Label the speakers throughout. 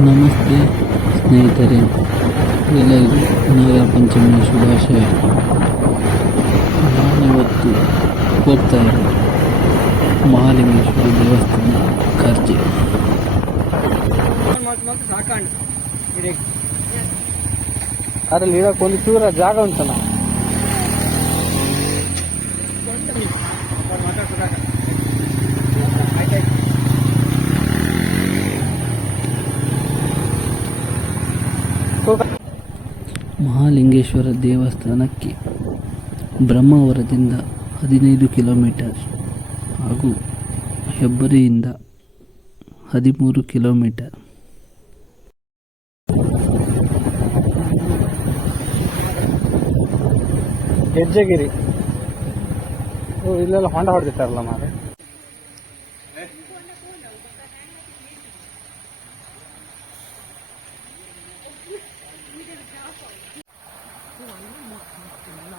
Speaker 1: ನಮಸ್ತೆ ಸ್ನೇಹಿತರೆ ಎಲ್ಲರಿಗೂ ನಾಗರ ಪಂಚಮಿ ಶುಭಾಶಯ ನಾನಿವತ್ತು ಹೋಗ್ತಾ ಇರೋದು ಮಹಾಲಿಂಗೇಶ್ವರ ದೇವಸ್ಥಾನ ಕರ್ಜಿ
Speaker 2: ಅದ್ರಲ್ಲಿ ಇಡಕ್ ಒಂದು ಚೂರ ಜಾಗ ಉಂಟಲ್ಲ
Speaker 1: ಮಹಾಲಿಂಗೇಶ್ವರ ದೇವಸ್ಥಾನಕ್ಕೆ ಬ್ರಹ್ಮಾವರದಿಂದ ಹದಿನೈದು ಕಿಲೋಮೀಟರ್ ಹಾಗೂ ಹೆಬ್ಬರಿಯಿಂದ ಹದಿಮೂರು ಕಿಲೋಮೀಟರ್.
Speaker 2: ಹೆಜ್ಜೆಗಿರಿ. ಇಲ್ಲೆಲ್ಲ ಹೊಂಡ ಹೊಡೆದಿರ್ತಾರಲ್ಲ ಮಾರೆ
Speaker 3: 완전 막 바뀌나?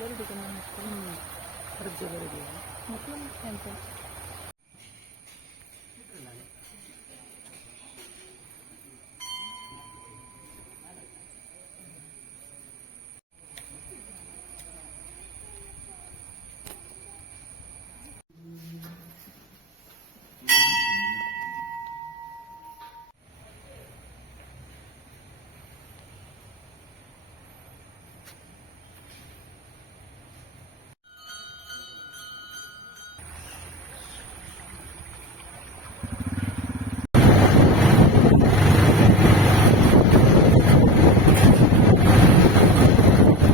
Speaker 3: 머리 되게 많이 했고. 그렇지, 그렇지. 뭐, 그런